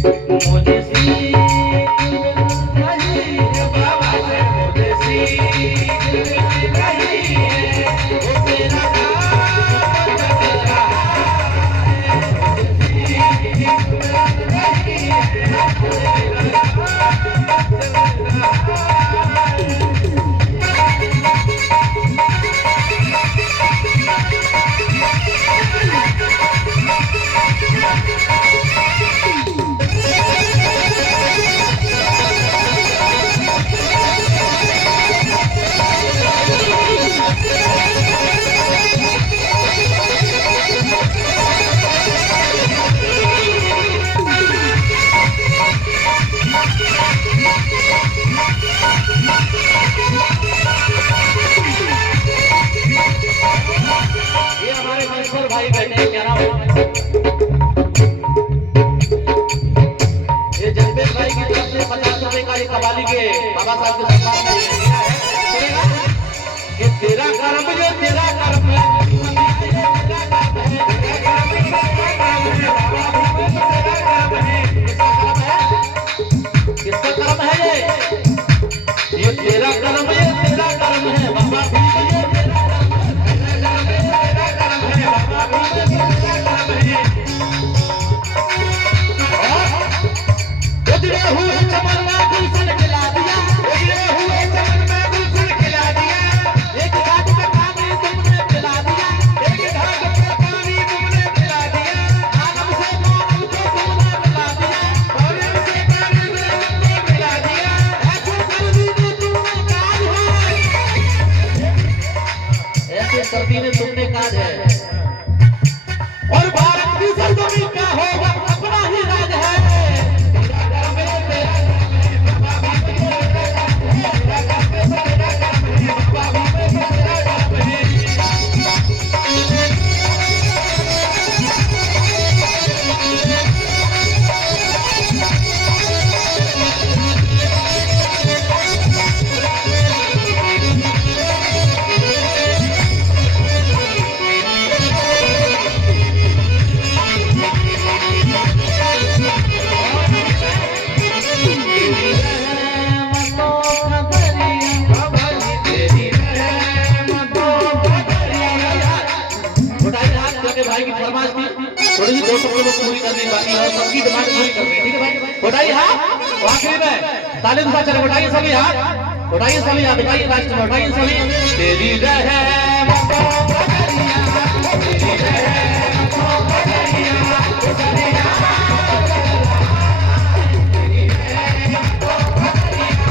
मुझे सीख नहीं है बाबा से, मुझे सीख नहीं है, वो तेरा काम चल रहा है, मुझे सीख नहीं है, वो तेरा काम चल रहा भाई बैठे क्या नाम ये जसबेद भाई की तरफ से 50 रुपए का एक कबाली के बाबा साहब के सम्मान में दिया है। सुनेगा कि तेरा कर्म जो तेरा कर्म है, तेरा कर्म है, तेरा कर्म है, बाबा भूपे तो तेरा कर्म है। किसका कर्म है? ये तेरा कर्म है, तेरा कर्म है बाबा भूपे, ये तेरा कर्म है, तेरा कर्म है बाबा भूपे तो तेरा कर्म है। उजड़े हुए चमन में गुलशन खिला दिया, उजड़े हुए चमन में गुलशन खिला दिया, एक घाट पे पानी तुमने पिला दिया, एक घाट पे पानी तुमने पिला दिया, आलम से मानव को तुमने मिला दिया, मानव से मानव को मिला दिया, ऐसे सर्दी में तुमने काज है, ऐसे सर्दी में तुमने काज है। और भारत की सरजमीं का होगा अपना ही राज है। भाई की फरमाइश थी, थोड़ी सी 200 लोग पूरी करनी बाकी है, सबकी डिमांड पूरी करनी है। ठीक है भाई, उठाइए हाथ, आखिरी में ताली दुआ चले, उठाइए सभी हाथ, उठाइए सभी हाथ, उठाइए लास्ट में, उठाइए सभी। तेरी रहम तो बदरिया, तेरी रहम तो बदरिया, बदरिया तेरी रहम तो बदरिया,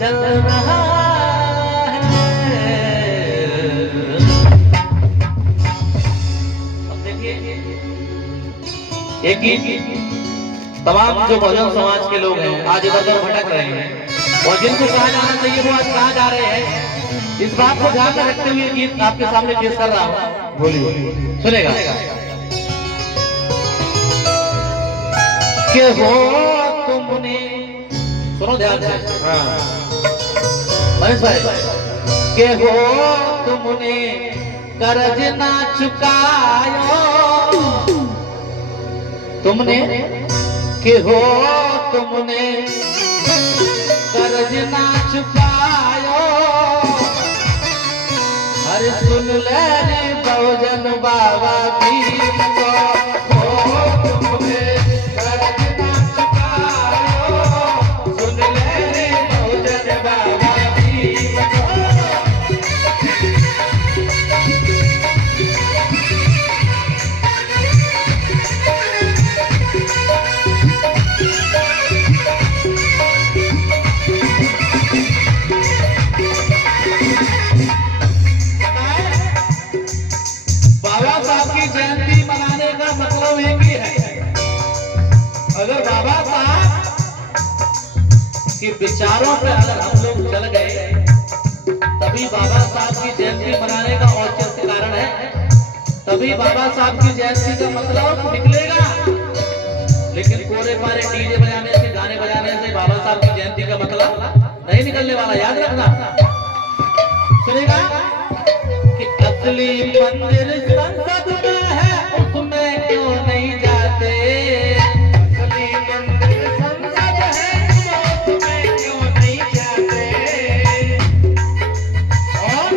चल रहा है। अब देखिए एक गीत तमाम जो बहुजन समाज के लोग हैं आज इधर उधर भटक रहे हैं और जिनको कहा जाना चाहिए वो आज कहाँ जा रहे हैं, इस बात को ध्यान में रखते हुए गीत आपके सामने पेश कर रहा हूँ। बोलिए, सुनेगा कि हो तुमने, सुनो ध्यान से मनीष भाई, के हो तुमने कर्ज ना चुकायो, तुमने के हो तुमने कर्ज ना चुकायो, हर सुन ले बहुजन बाबा भीम को, हो तुमने कर्ज ना चुकायो, सुन ले बहुजन बाबा भीम को। साहब की जयंती मनाने का मतलब एक ही है, अगर बाबा साहब के विचारों पे अगर हम लोग चल गए तभी बाबा साहब की जयंती मनाने का औचित्य कारण है, तभी बाबा साहब की जयंती का मतलब निकलेगा। लेकिन कोरे पारे डीजे बजाने से, गाने बजाने से बाबा साहब की जयंती का मतलब नहीं निकलने वाला, याद रखना। सुनेगा कि असली मंदिर संसद में है, उसमें क्यों नहीं जाते, असली मंदिर संसद है, उसमें क्यों नहीं जाते। और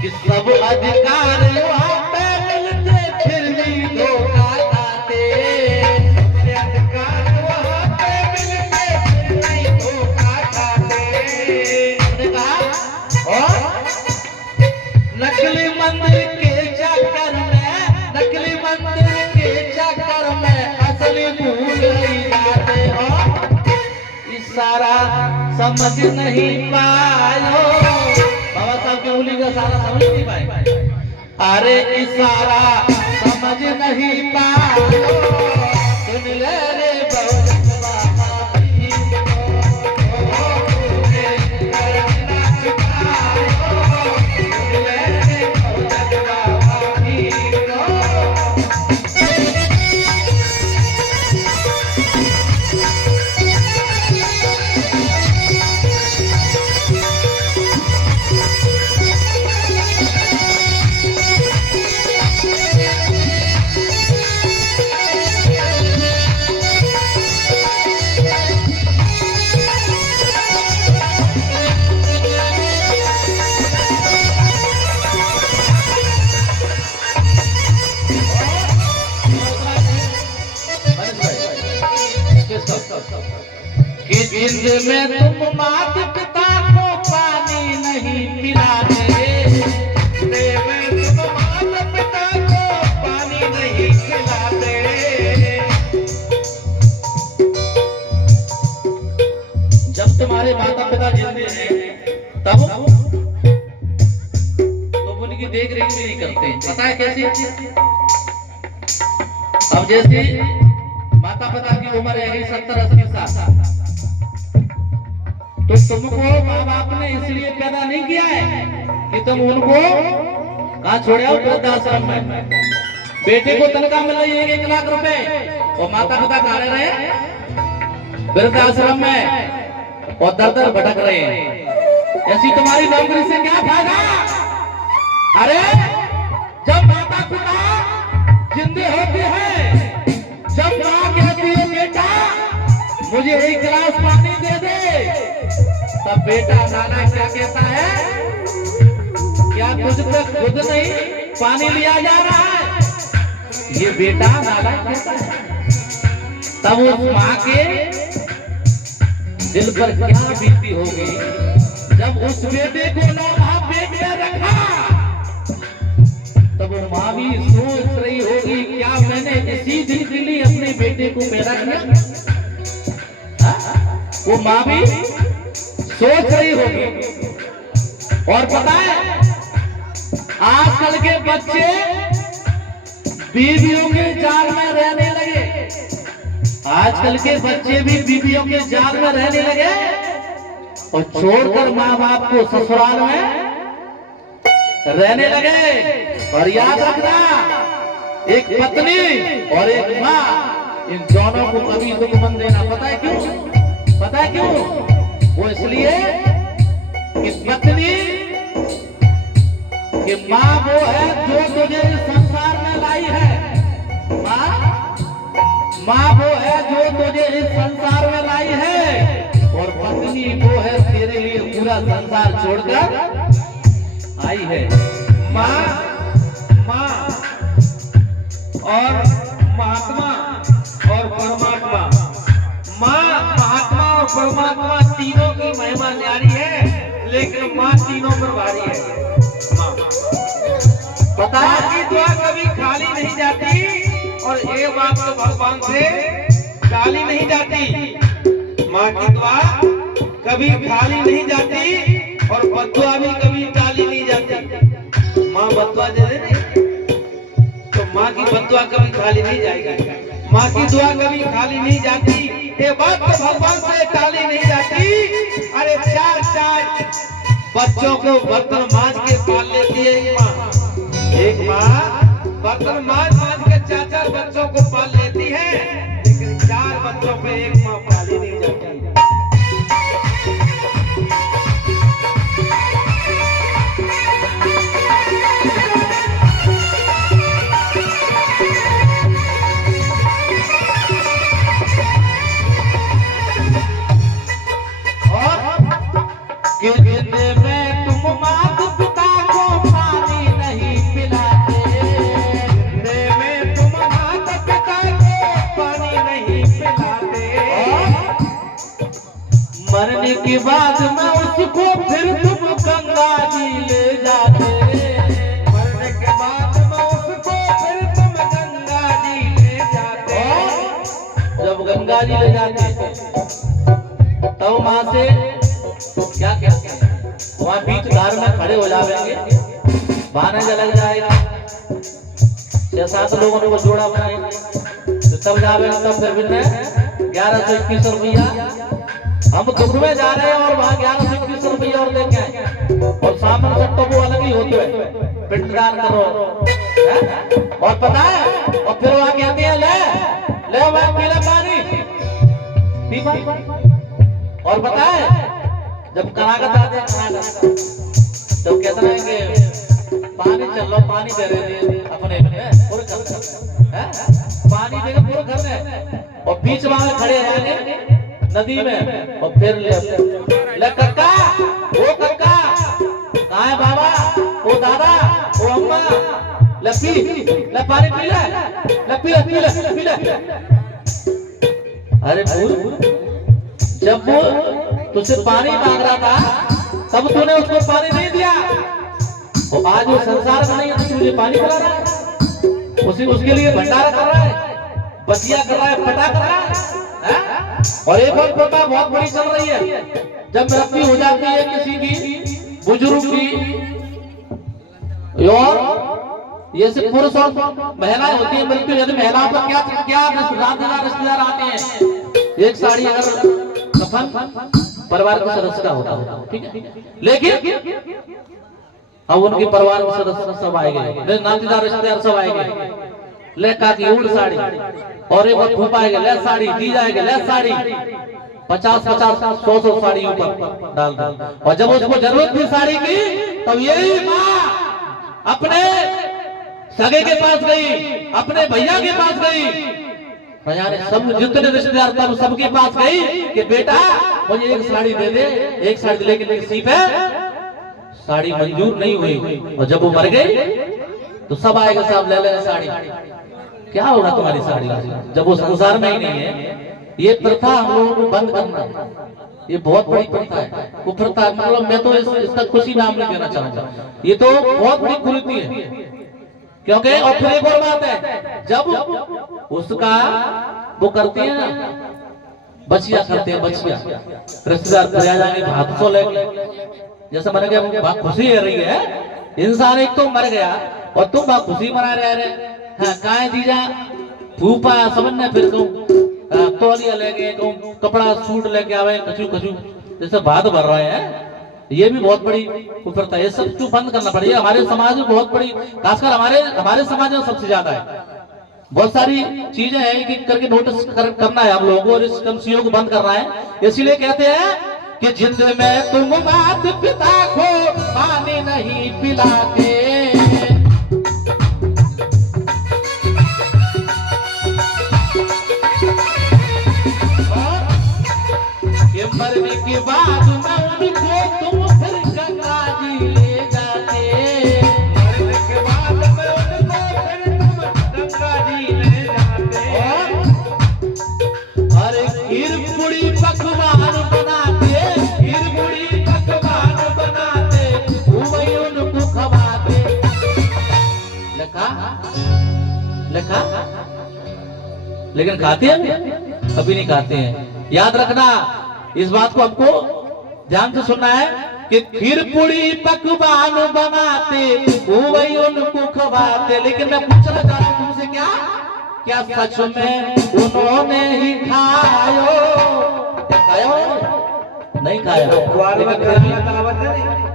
कि सब अधिकार वहां पे मिलते फिर भी धोखा खाते, सब अधिकार वहां पे मिलते फिर भी धोखा खाते। हमने कहा और नकली मंदिर के चक्कर में, नकली मंदिर के चक्कर में असली भूल नहीं जाते हो, इशारा समझ नहीं पायो। बाबा साहब की उंगली का सारा समझ नहीं पाए, अरे इशारा समझ नहीं पायो। सुन ले रे बहुजन बाबा की कि जिंद में तुम मात पिता को पानी नहीं पिलाते, में तुम मात पिता को पानी नहीं खिलाते। जब तुम्हारे माता पिता जिंदे हैं तब तुम उनकी देख रेख भी नहीं करते, पता है कैसे? अब जैसे माता पिता की उम्र है 70-80 साल, तो तुमको माँ बाप ने इसलिए पैदा नहीं किया है कि तुम उनको कहाँ छोड़े हो, वृद्धाश्रम में। बेटे को तनख्वाह मिल रही है 1 लाख रुपए और माता पिता कहाँ रह रहे हैं? वृद्धाश्रम में और दर दर भटक रहे हैं। ऐसी तुम्हारी नौकरी से क्या फायदा? अरे जब माता पिता जिंदे होते हैं, जब माँ कहती है बेटा मुझे 1 गिलास पानी दे दे, तब बेटा नाना क्या कहता है? क्या तुझ तक खुद नहीं पानी लिया जा रहा है? ये बेटा नाना कहता है। तब उस माँ के दिल पर क्या बीती होगी जब उस बेटे को ना पेट में रखा, तब वो माँ भी सोच रही होगी क्या मैंने इसी दिल के लिए अपने बेटे को पैदा किया? वो माँ भी सोच रही होगी। और पता है आजकल के बच्चे बीवियों के जाल में रहने लगे, आजकल के बच्चे भी बीवियों के जाल में रहने लगे और छोड़कर माँ बाप को ससुराल में रहने लगे। और याद रखना, एक पत्नी और एक माँ, इन दोनों को कभी दुख मत देना। पता है क्यों? पता है क्यों? वो इसलिए कि पत्नी कि माँ वो है जो तुझे संसार में लाई है, माँ वो है जो तुझे इस संसार में लाई है, और पत्नी वो है तेरे लिए पूरा संसार छोड़कर आई है। माँ और महात्मा और परमात्मा, माँ महात्मा और परमात्मा तीनों की महिमा न्यारी है, लेकिन माँ तीनों पर भारी है। माँ पता माँ की दुआ कभी खाली नहीं जाती, और एक बात तो भगवान से खाली नहीं जाती। माँ की दुआ कभी खाली नहीं जाती और बद्दुआ भी कभी टाली नहीं जाती। माँ माँ बदुआ दे दे नहीं, तो माँ की बदुआ कभी खाली नहीं जाएगी, माँ की दुआ कभी खाली नहीं जाती। ये बात तो भगवान से टाली नहीं जाती। अरे चार चार बच्चों को बर्तन मांज के पाल लेती है एक माँ बर्तन मांज मांज के चार चार बच्चों को पाल लेती है, लेकिन चार बच्चों पे एक माँ पाली नहीं जाती। में तुम मात पिता को पानी नहीं पिलाते, में तुम मात पिता को पानी नहीं पिलाते, मरने के बाद में उसको फिर तुम गंगा जी ले जाते, मरने के बाद में उसको फिर तुम गंगा जी ले जाते। जब गंगा जी ले जाते तब वहां से क्या कहते हैं, वहां बीच धार में खड़े हो जाएंगे, बहाने से लग जाएगा, 6-7 लोगों ने वो जोड़ा बनाएंगे, तो तब जावे तब फिर 1121 रुपया हम दुख में जा रहे हैं और वहां 1121 रुपया और लेके आए, और सामने से तो वो अलग ही होते हैं, पिंडदान करो और पता है, और फिर वहां कहते हैं ले वहां पीला पानी पी, और पता है जब कनागत आते हैं कनागत तो कहते हैं कि पानी चल लो, पानी दे रहे थे अपने पूरे कर हैं, पानी देकर पूरे कर रहे, और बीच वहां खड़े रहेंगे नदी में, और फिर ले कक्का वो कक्का कहाँ है बाबा, वो दादा, वो अम्मा, ले पी, ले पानी पी ले। अरे भूल, जब वो तुझसे पानी मांग रहा था तब तूने उसको पानी नहीं दिया, और आज वो संसार में नहीं है तो तुझे पानी पिला रहा है, उसके लिए भंडारा कर रहा है, बचिया कर रहा है, फटा कर रहा है। और एक और प्रथा बहुत बड़ी चल रही है, जब मृत्यु हो जाती है किसी की बुजुर्ग की, और ये सिर्फ पुरुष और महिलाएं होती है मृत्यु, यदि महिलाओं पर क्या रिश्तेदार आते हैं, एक साड़ी अगर कफन परिवार के सदस्य का होता है, ठीक है, लेकिन अब उनके परिवार के सदस्य सब आएंगे, नातेदार रिश्तेदार सब आएंगे, ले काकी उड़ साड़ी, और एक बार फूफा आएगा ले साड़ी दी जाएगी, ले साड़ी 50-100 साड़ी ऊपर डाल दो, और जब उसको जरूरत थी साड़ी की तब यही माँ अपने सगे के पास गई, अपने भैया के पास गई, सब जितने रिश्तेदार तब सबके पास गई कि बेटा मुझे एक साड़ी दे दे, एक साड़ी, लेकिन नसीब है साड़ी मंजूर नहीं हुई, और जब वो मर गई तो सब आएगा, साहब ले ले साड़ी, क्या होगा तुम्हारी साड़ी, जब वो संसार में ही नहीं है। ये प्रथा हम लोगों को बंद करना, ये बहुत बड़ी प्रथा है, वो प्रथा मतलब मैं तो इसका खुशी नाम नहीं देना चाहूंगा, ये तो बहुत बड़ी कुरीति है, क्योंकि और फिर एक और बात है, जब उसका वो करते हैं ना, बचिया करते हैं, बचिया रिश्तेदार खड़े जाएंगे, भात तो ले, जैसे मैंने कहा बात खुशी है रही है, इंसान एक तो मर गया और तुम बात खुशी मना रहे हैं, काय दीजा फूफा समझने, फिर कहूँ तौलिया लेके कहूँ कपड़ा सूट लेके आवे, कचू जैसे भात भर रहे हैं, ये भी बहुत बड़ी कुफरता है, ये सब क्यों बंद करना पड़ेगा, हमारे समाज में बहुत बड़ी, खासकर हमारे समाज में सबसे ज्यादा है, बहुत सारी चीजें हैं कि करके नोटिस करना है हम लोगों को, और इस कमसियों को बंद करना है, इसीलिए कहते हैं कि जिंद में तुम मात पिता को पानी नहीं पिलाते, मरने के बाद में उनको तुम फिर गंगा जी ले जाते, मरने के बाद में उनको फिर तुम गंगा जी ले जाते, अरे खीर पूरी पकवान बनाते, खीर पूरी पकवान बनाते, वही उनको खवाते, लिखा लेकिन खाते हैं कभी नहीं खाते हैं। याद रखना, इस बात को हमको ध्यान से सुनना है कि खीर पूरी पकवान बनाते वही उनको खवाते। लेकिन मैं पूछना चाह रहा हूं तुमसे, क्या सच में उन्होंने ही खायो? खायो नहीं खाया?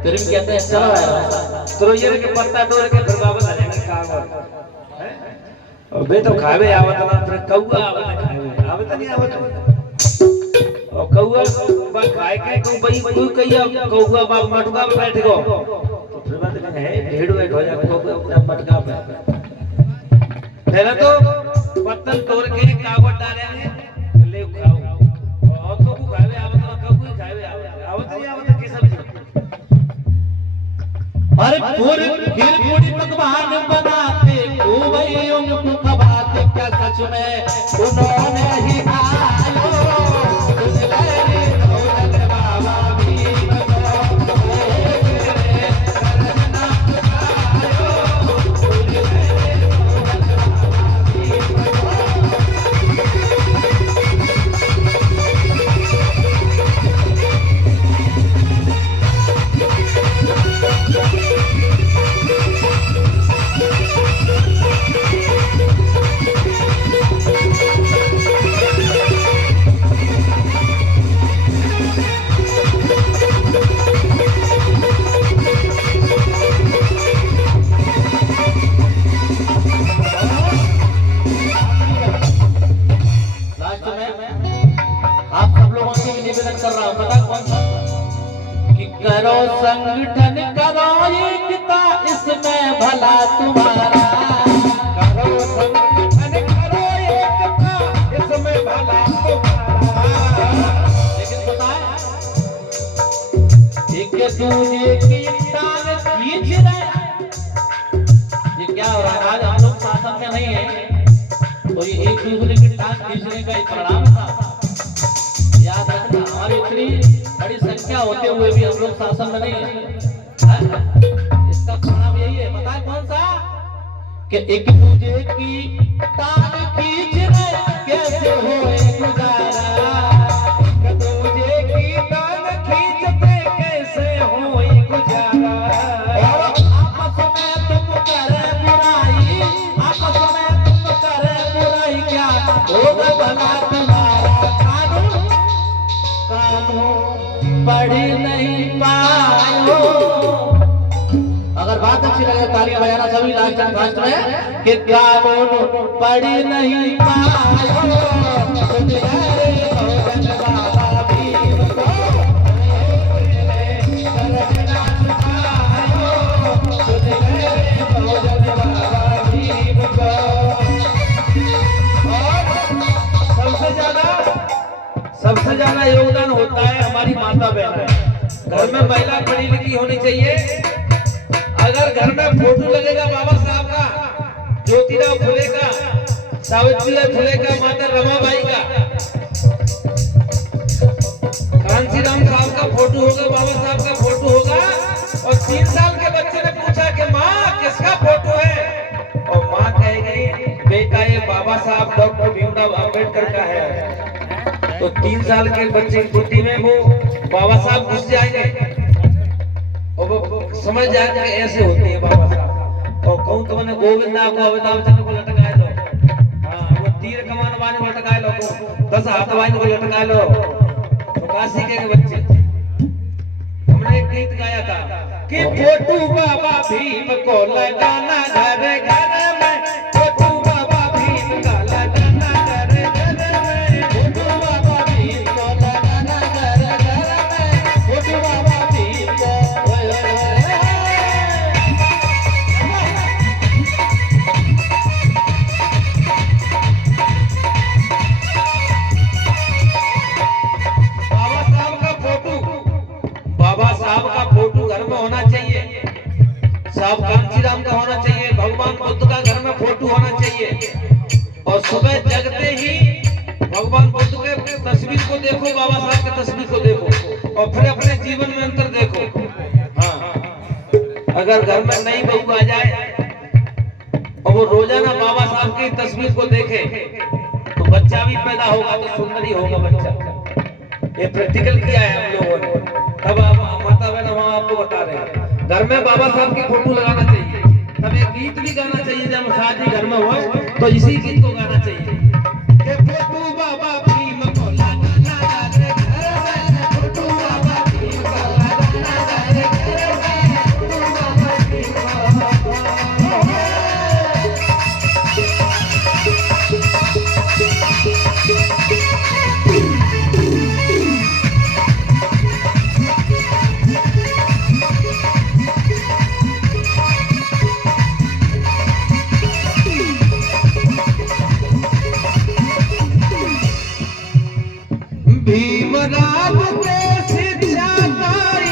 फिर भी कहते हैं चलो यार तो ये के पत्ता तोड़ के फिर वापस आ जाएंगे खावा। अबे तो खावे आवत ना, फिर कौआ आवत खावे आवत नहीं आवत। और कौआ बा खाए के को भाई कोई कहिया कौआ बा मटका पे बैठ गो तो फिर बात है ढेड़ बैठ हो जा कौआ अपना मटका पे। पहले तो पत्तल तोड़ के कावट डाले ले खाओ और तो को खावे आवत ना, कौआ खावे आवत नहीं आवत के सब्जी। अरे पूरी खीर पूरी पकवान बनाते वही उनको खवाते। क्या सच में उन्होंने ही खायो? बाबा भीम करो संगठन करो एकता इसमें भला तुम्हारा। करो संगठन करो एकता इसमें भला तुम्हारा। लेकिन बताए एक दूसरे की टांग खींच रहे। ये क्या हो रहा है? आज हम लोग शासन में नहीं है तो ये एक दूसरे की टांग खींचने का एक परिणाम था। याद रखना, हमारी इतनी बड़ी संख्या होते हुए भी हम लोग शासन में नहीं है। इसका परिणाम यही है, बताए कौन सा? कि एक दूसरे की टांग खींच रहे कैसे होए गुजारा। एक दूसरे की टांग खींचते कैसे होए गुजारा। और आपस में तुम करे बुराई, आपस में तुम करे बुराई, क्या होगा भला तुम्हारा। कानून पढ़ नहीं पायो। अगर बात अच्छी लगे तालियां बजाना सभी लास्ट में कि कानून पढ़ नहीं पायो। बाबा भीम को सबसे ज्यादा योगदान होता है हमारी माता बहन। घर में महिला पढ़ी लिखी होनी चाहिए। अगर घर में फोटो लगेगा बाबा साहब का, ज्योतिराव फुले का, सावित्रीबाई फुले का, माता रमाबाई का, कांशीराम साहब का फोटो होगा, बाबा साहब का फोटो होगा, और 3 साल के बच्चे ने पूछा कि माँ किसका फोटो है, और माँ कहेगी बेटा ये बाबा साहब डॉक्टर भीमराव अंबेडकर का है। तो 3 साल के बच्चे की बुद्धि में वो बाबा साहब घुस जाएंगे और वो समझ जाएंगे ऐसे होते हैं बाबा साहब। और कहूँ तो मैंने गोविंदा को अमिताभ बच्चन को लटकाए लो, हाँ वो तीर कमान वाले को लटकाए लो, 10 हाथ वाले को लटका लो। तो काशी के बच्चे, हमने एक गीत गाया था कि फोटू बाबा भीम को लगाना घर घर में, फोटू बाबा भीम का लगाना घर घर में, फोटो बाबा भीम को लगाना घर घर में, फोटो बाबा भीम को बाबा साहब का फोटो घर में होना चाहिए। साहब कांशीराम का होना चाहिए, भगवान बुद्ध का घर में फोटो होना चाहिए। और सुबह जगते ही भगवान बुद्ध के तस्वीर को देखो, बाबा साहब के तस्वीर को देखो, और फिर अपने जीवन में अंतर देखो। हाँ, अगर घर में नई बहू आ जाए और वो रोजाना बाबा साहब की तस्वीर को देखे तो बच्चा भी पैदा होगा तो सुंदर ही होगा बच्चा। ये प्रैक्टिकल किया है हम लोगों ने। तब आप माता बहन हम आपको बता रहे हैं, घर में बाबा साहब की फोटो लगाना चाहिए, तब एक गीत भी गाना चाहिए जब शादी घर में हो तो इसी गीत को गाना चाहिए के फोटो बाबा भीम को लगाना रे घर में, फोटो बाबा भीम को लगाना रे घर में, फोटो बाबा भीम भीमराव के शिक्षा पाई,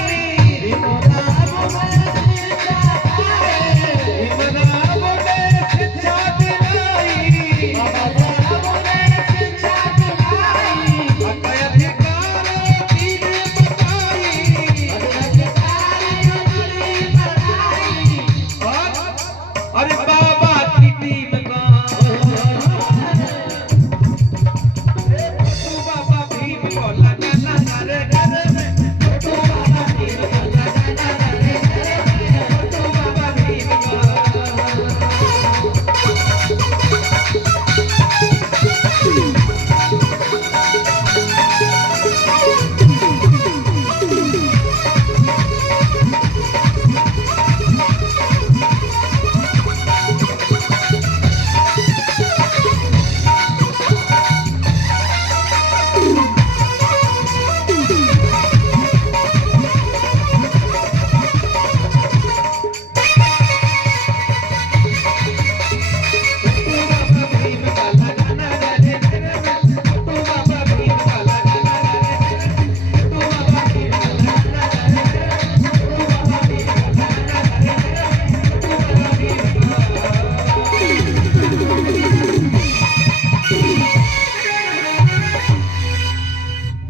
भीमराव ने शिक्षा दिलाई, भीमराव ने शिक्षा दिलाई, अधिकार दीन बताई, अधिकार दीन बताई, और अरे